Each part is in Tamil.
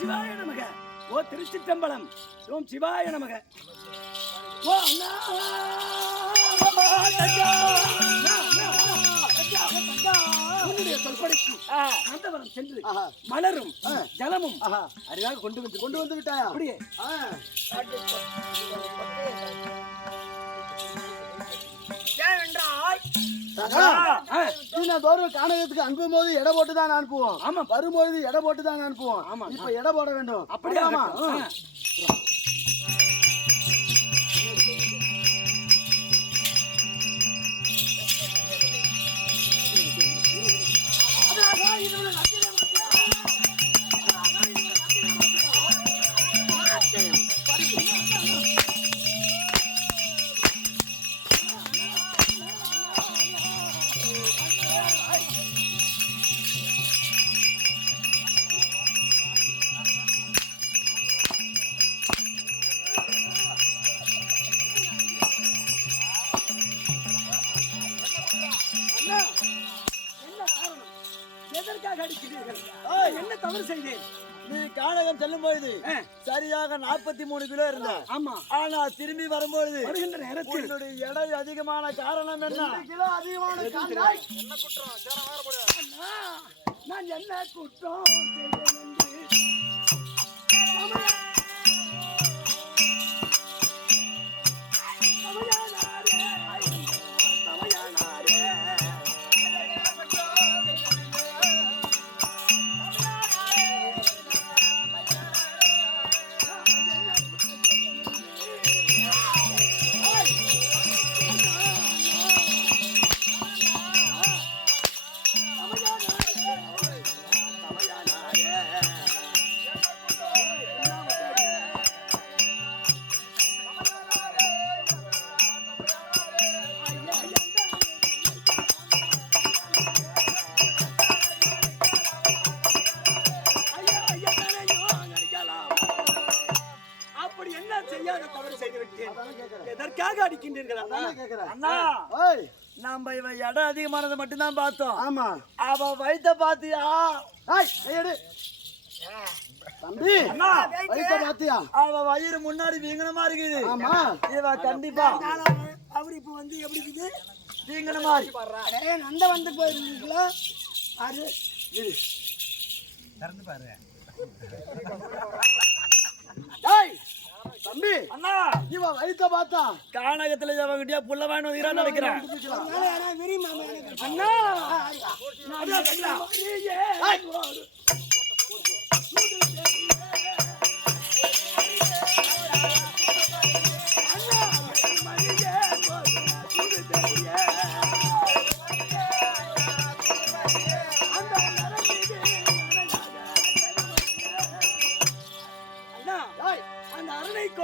நமச்சிவாய நமக. ஓ திருச்சிற்றம்பலம். ஓம் சிவாய நமக. ஓ சொல்படிக்கு நந்தவனம் சென்று மலரும் ஜலமும் அரிதாக கொண்டு வந்து கொண்டு வந்து விட்டாயா? அப்படியே. ஏனென்றால் தினந்தோறும் காணகத்துக்கு அனுப்பும் போது எடை போட்டு தான் அனுப்புவோம். ஆமா. வரும்போது எடை போட்டு தான் அனுப்புவோம். ஆமா. இப்ப எடை போட வேண்டும். அப்படியே? ஆமா செய்தேன். நீ காணகம் செல்லும் பொழுது. சரியாக நாற்பத்தி மூணு கிலோ இருந்த ஆமா. ஆனா திரும்பி வரும்பொழுது உன்னுடைய எடை அதிகமான காரணம் என்ன? கிலோ அதிகமான நான் என்ன குற்றம்? அண்ணா? ஓய் நம்ம இவன் இடம் அதிகமானதை மட்டும்தான் பார்த்தோம். ஆமா. அவ வயித்த பாத்தியா? தம்பி அண்ணா வயித்த பாத்தியா? அவ வயிறு முன்னாடி வீங்கனமா இருக்குது. ஆமா. இவ கண்டிப்பா அவர் இப்ப வந்து எப்படி இருக்குது? வீங்கனமா இருக்கு. நந்த வந்து போயிருந்தீங்களா? அது டேய் தம்பி அண்ணா இவன் வயித்த பார்த்தா கானகத்துல அவங்கிட்டயா புள்ள வாங்கி வந்துக்கிறான்னு நினைக்கிறேன் அண்ணா,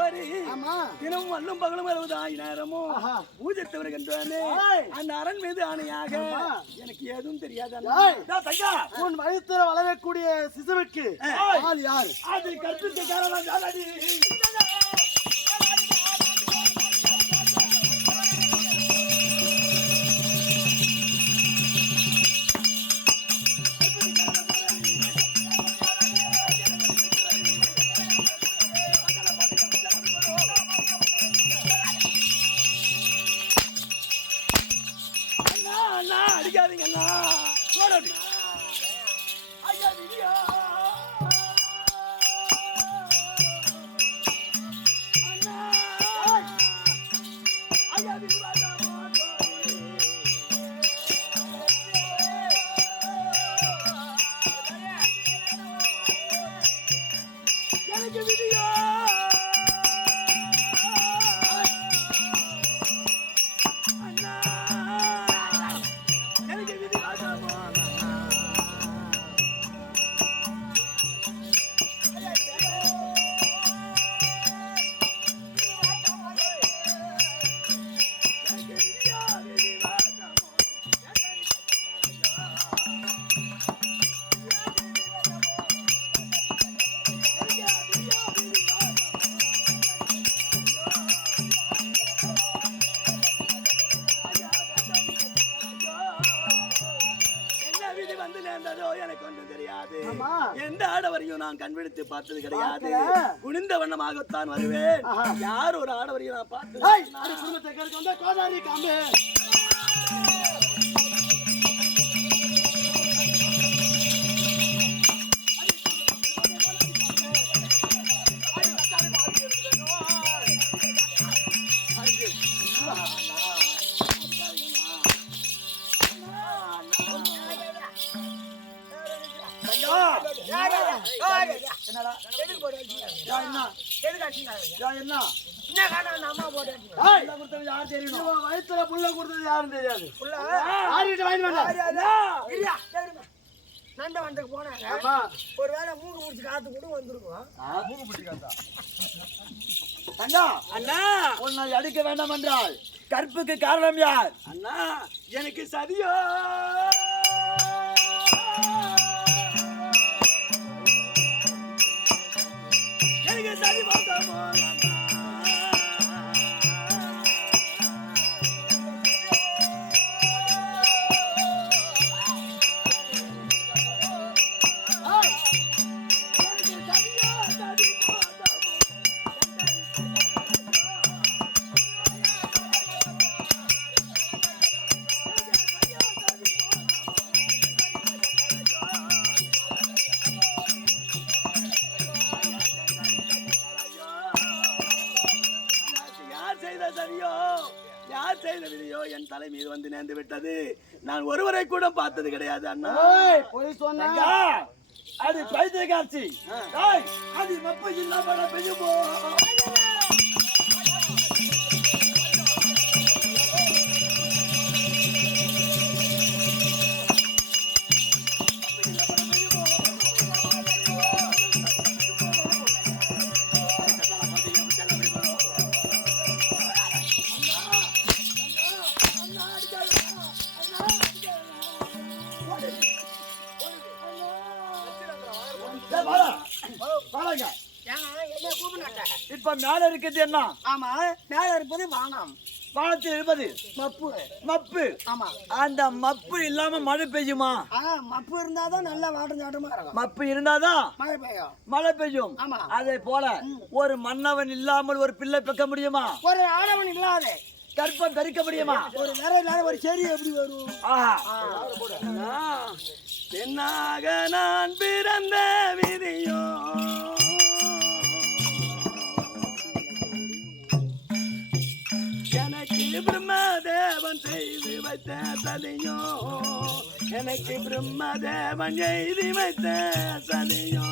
ஆமா. தினமும் வல்லும் பகலும் அறுபதாயிரமும் ஆஹா. பூஜித்து வருகின்றனே ஏய். அந்த அரண் மீது ஆணையாக. எனக்கு எதுவும் தெரியாது உன் வயித்துல வளரக்கூடிய சிசுவுக்கு யார்? அது கற்பித்த நான் கண்விழித்து பார்த்தது கிடையாது. குனிந்த வண்ணமாகத்தான் வருவேன். யார் ஒரு ஆடவரையும் நான் பார்த்தது ஏய், புள்ள கொடுத்தது யாரும் தெரியாது நந்த வந்துக்கு போனாங்க ஒரு வேளை மூக்கு முடிச்சு காத்து கூட வந்திருக்கும் தங்கா அண்ணா உன்னை அடிக்க வேண்டாம் என்றால். கற்புக்கு காரணம் யார்? அண்ணா எனக்கு சதியோ? நேர்ந்து விட்டது. நான் ஒருவரை கூட பார்த்தது கிடையாது அண்ணா. பொய் சொன்னா. தங்கா அது பைத்தியக்காட்சி அது மப்பு இல்லாம பெய்யுமோ ஏய், கூப்பிடாட்ட இப்ப மேல இருக்குது என்ன? ஆமா மேல இருப்பது வானம். வானத்தில் இருப்பது மப்பு. மப்பு. ஆமா. அந்த மப்பு இல்லாம மழை பெய்யுமா? மப்பு இருந்தாதான் நல்ல வாட்டம் சாட்டமா இருக்கும். மப்பு இருந்தாதான் மழை பெய்யும். மழை பெய்யும். ஆமா. அதே போல ஒரு மன்னவன் இல்லாமல் ஒரு பிள்ளை பெக்க முடியுமா? ஒரு ஆடவன் இல்லாத. கற்பம் தரிக்க முடியுமா? ஒரு இல்லாத ஒரு செடி எப்படி வரும்? பெண்ணாக நான் பிறந்த விதியோ? எனக்கு பிரம்மதேவன் செய்து வைத்த சதியோ? எனக்கு பிரம்மதேவன் செய்து வைத்த சதியோ?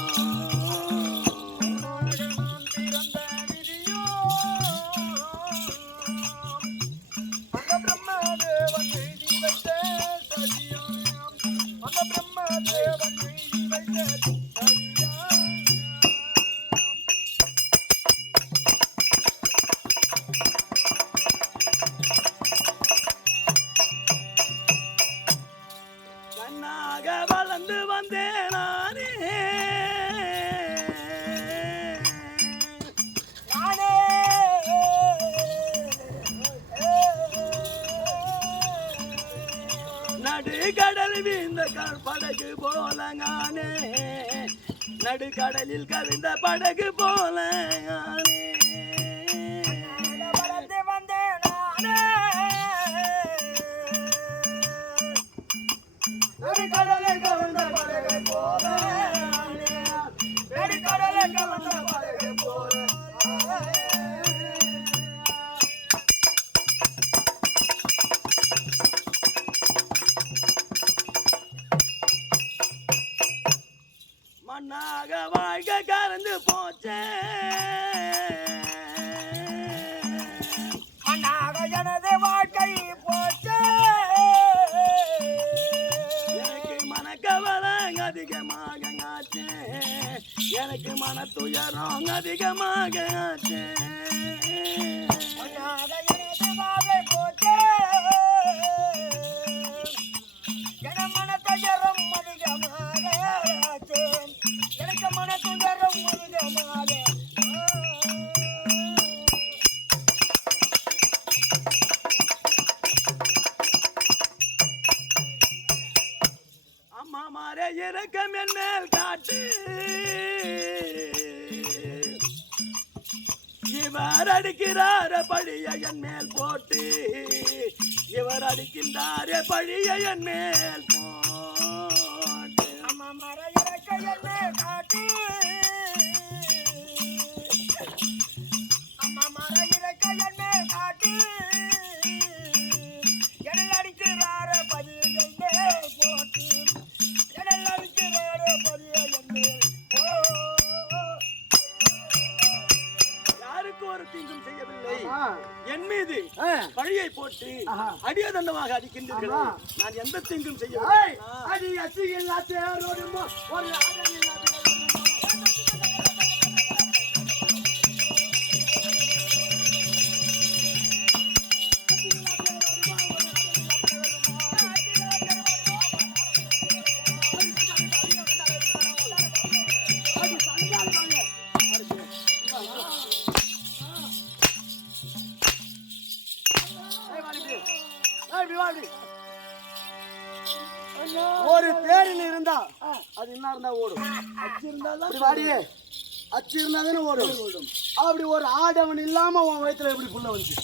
படகு போலங்கானே. நடுக்கடலில் கவிழ்ந்த படகு போலங்கானே. மன துயரம் அதிகமாக மனத்துயரம் அதிகமாக ஆச்சு. எனக்கு இறக்கம் என் மேல் காட்டு இவர் அடிக்கிறார பழிய என் மேல் போட்டு. இவர் அடிக்கின்றார பழிய என் மேல் போட்டு. அம்மா மர இறக்க மேல் காட்டு. போட்டு. அடியதண்டமாக அடிக்கின்றீர்கள். நான் எந்த தீங்கும் செய்யவில்லை அது ரோடுமோ, ஒரு ஒரு தேரில் இருந்தா அது என்ன இருந்தா ஓடும். அச்சு இருந்தா வாடியே. அச்சு இருந்தா தானே ஓடும். அப்படி ஒரு ஆடவன் இல்லாம உன் வயித்துல எப்படி புள்ள வந்து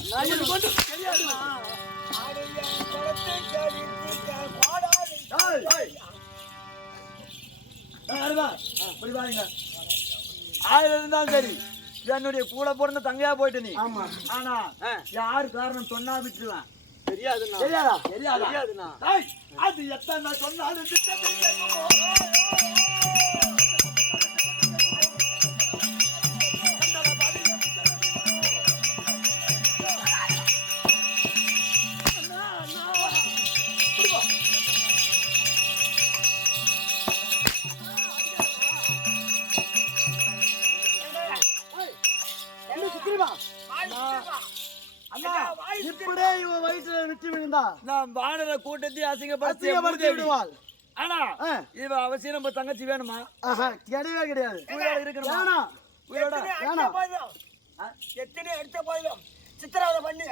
ஆயிரம் இருந்தாலும் சரி. என்னுடைய கூட பிறந்த தங்கையா போயிட்டு நீ. ஆமா. ஆனா யார் காரணம் சொன்னா விட்டுருவேன். தெரியாதுண்ணா. தெரியாதா? தெரியாதா தெரியாதுண்ணா. அது எத்தனை சொன்னாலும் திட்டத்தை இப்படியே இவன் வயிற்றுல நிட்டு விழுந்தா நான் வானர கூட்டத்தை அசிங்கப்படுத்தி அசிங்கப்படுத்தி விடுவாள். ஆனா. இவ அவசியம் நம்ம தங்கச்சி வேணுமா? கிடையவே கிடையாது. இருக்கணுமா? எத்தனை அடிச்ச போதும். சித்திரவதை பண்ணி.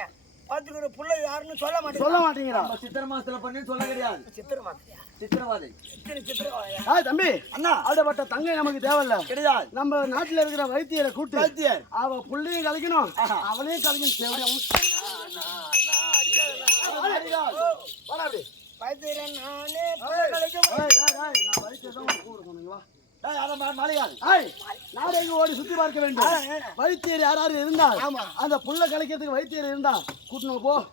பார்த்துக்கிற புள்ள யாருன்னு சொல்ல மாட்டேங்க சொல்ல மாட்டீங்களா நம்ம சித்திர மாசத்துல பண்ணி சொல்ல கிடையாது. சித்திரமாத்தியா சித்திரவாதை. தம்பி அண்ணா. அப்படிப்பட்ட தங்கை நமக்கு தேவையில்ல. கிடையாது நம்ம நாட்டுல இருக்கிற வைத்தியரை கூட்டு வைத்தியர். அவ புள்ளையும் கலைக்கணும். அவளையும் கலைக்கணும். தேவையா வாடா அப்படி. வைத்தியரன் நானே புள்ள கலைக்கும் ஏய், ஏய், ஏய், நான் வைத்தியர் தான் உனக்கு கூப்பிட சொன்னீங்க, வா. ஏய், அத மா- மாளிகாது ஏய், நாடெங்கு ஓடி சுத்தி பார்க்க வேண்டும். வைத்தியர் யாராவது இருந்தால் அந்த புள்ள கலைக்கிறதுக்கு வைத்தியர் இருந்தா கூட்டணும் போ.